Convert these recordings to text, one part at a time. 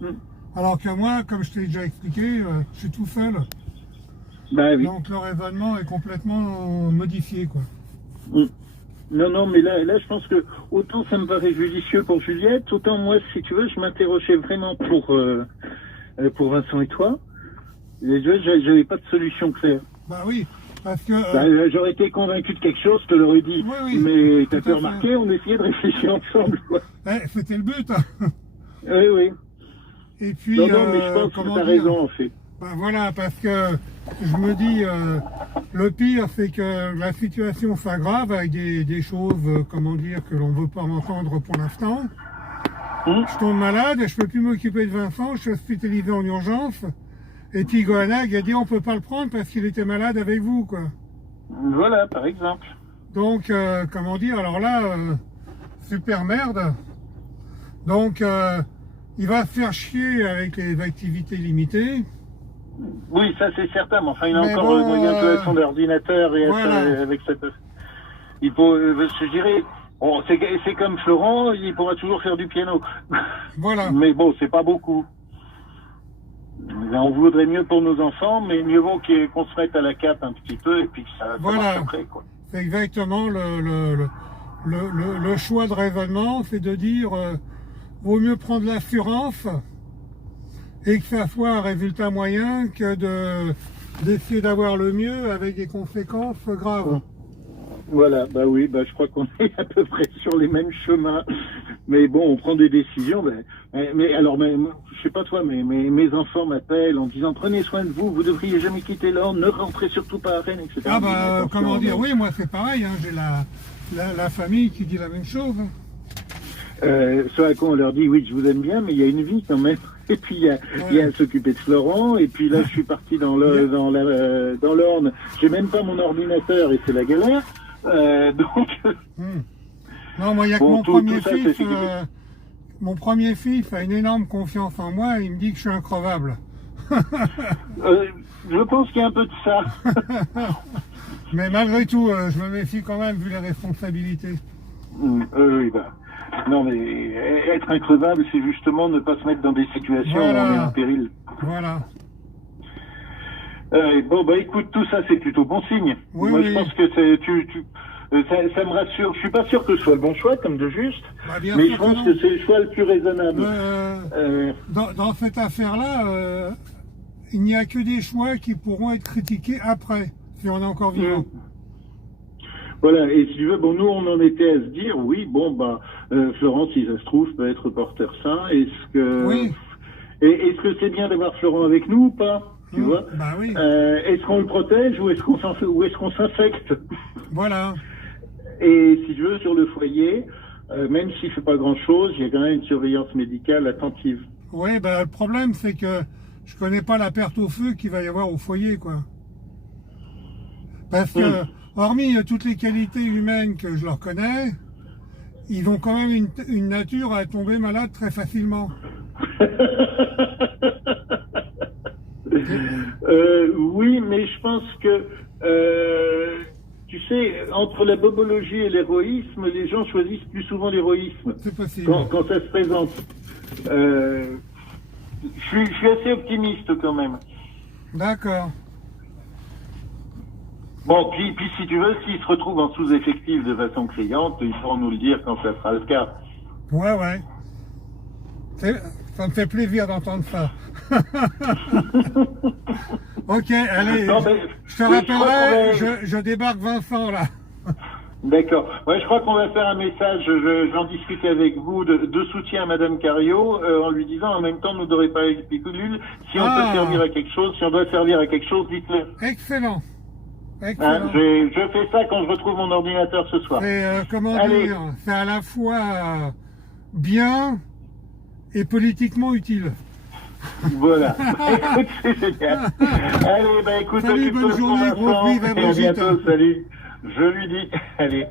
Mm. Alors que moi, comme je t'ai déjà expliqué, je suis tout seul. Bah oui. Donc le raisonnement est complètement modifié, quoi. Mm. Non, non, mais là, je pense que autant ça me paraît judicieux pour Juliette, autant moi, si tu veux, je m'interrogeais vraiment pour Vincent et toi. Et j'avais pas de solution claire. Bah oui, parce que... J'aurais été convaincu de quelque chose, je te l'aurais dit. oui, oui, Mais tout t'as pu à fait. remarquer, on essayait de réfléchir ensemble, quoi. C'était le but, hein. Oui, oui. Et puis, Non, non, mais je pense que comment t'as dire, raison, en fait. ben voilà, parce que je me dis, le pire, c'est que la situation s'aggrave avec des choses, comment dire, que l'on ne veut pas entendre pour l'instant. Je tombe malade, je peux plus m'occuper de Vincent, je suis hospitalisé en urgence. Et puis Goanag a dit, on peut pas le prendre parce qu'il était malade avec vous, quoi. Voilà, par exemple. Donc, comment dire, alors là, super merde. Donc, il va se faire chier avec les activités limitées. Oui, ça c'est certain, mais enfin il a Mais encore bon, le moyen de son ordinateur et voilà. avec cette... Il peut, je dirais, bon, c'est comme Florent, il pourra toujours faire du piano. Voilà. Mais bon, c'est pas beaucoup. On voudrait mieux pour nos enfants, mais mieux vaut qu'on se mette à la cape un petit peu et puis que ça Voilà. marche après, quoi. C'est exactement le choix de raisonnement, c'est de dire vaut mieux prendre l'assurance et que ça soit un résultat moyen que d'essayer d'avoir le mieux avec des conséquences graves. Voilà, bah oui, bah je crois qu'on est à peu près sur les mêmes chemins. Mais bon, on prend des décisions. Mais alors, je sais pas toi, mais mes enfants m'appellent en disant prenez soin de vous, vous devriez jamais quitter l'Orne, ne rentrez surtout pas à Rennes, etc. Ah bah comment dire, oui, moi c'est pareil, hein, j'ai la famille qui dit la même chose. Ce à quoi on leur dit oui, je vous aime bien, mais il y a une vie quand même. Et puis il y a à s'occuper de Florent. Et puis là, je suis parti dans l'Orne. J'ai même pas mon ordinateur et c'est la galère. Non, moi il y a que bon, mon premier fils. Mon premier fils a une énorme confiance en moi. Il me dit que je suis increvable. Je pense qu'il y a un peu de ça. Mais malgré tout, je me méfie quand même vu les responsabilités. Oui, bah. Non, mais être increvable, c'est justement ne pas se mettre dans des situations où on est en péril. Voilà. Bon, bah écoute, tout ça, c'est plutôt bon signe. Oui, moi, oui. je pense que ça me rassure. Je suis pas sûr que ce soit le bon choix, comme de juste, Bah, mais je pense que c'est le choix le plus raisonnable. Dans cette affaire-là, il n'y a que des choix qui pourront être critiqués après, si on est encore vivant. Voilà, et si tu veux, bon, nous, on en était à se dire, oui, bon, bah, Florent, si ça se trouve, peut être porteur sain. Est-ce que c'est bien d'avoir Florent avec nous ou pas? Tu vois? Bah oui. Est-ce qu'on le protège ou est-ce qu'on s'infecte? Voilà. Et si tu veux, sur le foyer, même s'il fait pas grand-chose, il y a quand même une surveillance médicale attentive. Oui, bah le problème, c'est que je connais pas la perte au feu qu'il va y avoir au foyer, quoi. Parce que, hormis toutes les qualités humaines que je leur connais, ils ont quand même une nature à tomber malade très facilement. Oui, mais je pense que, tu sais, entre la bobologie et l'héroïsme, les gens choisissent plus souvent l'héroïsme. C'est possible. Quand ça se présente. Je suis assez optimiste quand même. D'accord. Bon, puis si tu veux, s'ils se retrouvent en sous-effectif de façon criante, ils pourront nous le dire quand ça sera le cas. Ouais. Ça me fait plaisir d'entendre ça. Ok, allez, Non, je te rappellerai, je débarque Vincent là. D'accord. Ouais, je crois qu'on va faire un message, j'en discutais avec vous, de soutien à Madame Cario, en lui disant en même temps, nous n'aurez pas les picoulules. Si on peut servir à quelque chose, si on doit servir à quelque chose, dites-le. Excellent. Hein, je fais ça quand je retrouve mon ordinateur ce soir. C'est, c'est à la fois bien et politiquement utile. Voilà. Écoute, c'est génial. Allez, bah écoute, salut, bonne journée, gros bise, à bientôt, salut. Je lui dis, allez.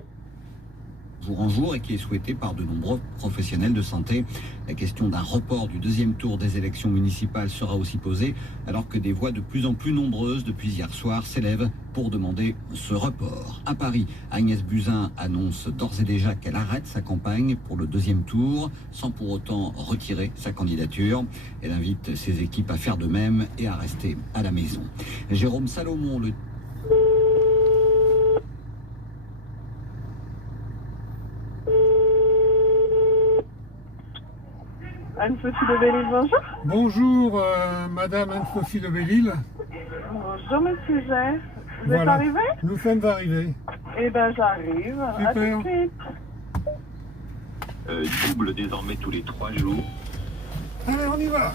jour en jour et qui est souhaitée par de nombreux professionnels de santé. La question d'un report du deuxième tour des élections municipales sera aussi posée alors que des voix de plus en plus nombreuses depuis hier soir s'élèvent pour demander ce report. À Paris, Agnès Buzyn annonce d'ores et déjà qu'elle arrête sa campagne pour le deuxième tour sans pour autant retirer sa candidature. Elle invite ses équipes à faire de même et à rester à la maison. Jérôme Salomon, le Anne-Sophie de Belle-Île, bonjour. Bonjour, Madame Anne-Sophie de Belle-Île. Bonjour, monsieur Gère. Vous êtes Voilà. arrivé? Nous sommes arrivés. Eh ben, j'arrive. À tout de Super. suite. Double désormais tous les 3 jours. Allez, on y va.